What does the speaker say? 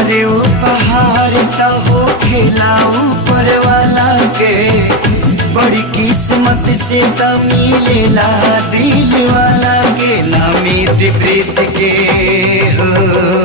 अरे उपहार तो हो खेला ऊपर वाला के, बड़ी किस्मत से तो मिलेला दिल वाला के, ना मीत प्रीत के हो।